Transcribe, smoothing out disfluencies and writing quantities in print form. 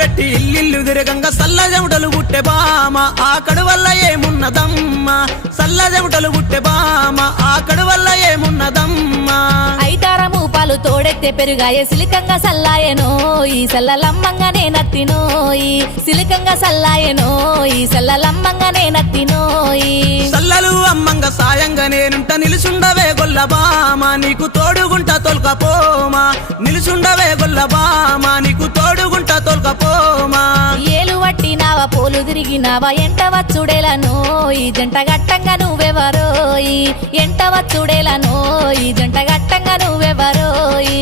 పెట్టి ఇల్లిల్లు తిరగంగా సల్ల చెమటలు గుట్టె బామ ఆకడు వల్ల ఏమున్నదమ్మా సల్ల చెమటలు గుట్టె బామ ఆకడు వల్ల ఏమున్నదమ్మా ఐతారము పాలు తోడెత్తే పెరుగాయే సిలికంగా సల్లాయనోయి సల్లలమ్మంగానే నత్తినోయి సిలికంగా సల్లాయనోయి సల్లలమ్మంగానే నత్తినోయి సల్లలు అమ్మంగ సాయంగా నేనుంట నిలుసుండవే గొల్ల బామ నీకు తోడుగుంట తొలకపోమా నిలుసుండవే గొల్ల బామ నీకు తోడుగుంట తొలకపోమా ఏలు వట్టినావా పోలు తిరిగినావా ఎంట వచ్చుడేలనోయి జంట గట్టంగా నువ్వెవరోయి ఎంట వచ్చుడేలనోయి జంట గట్టంగా నువ్వెవరోయి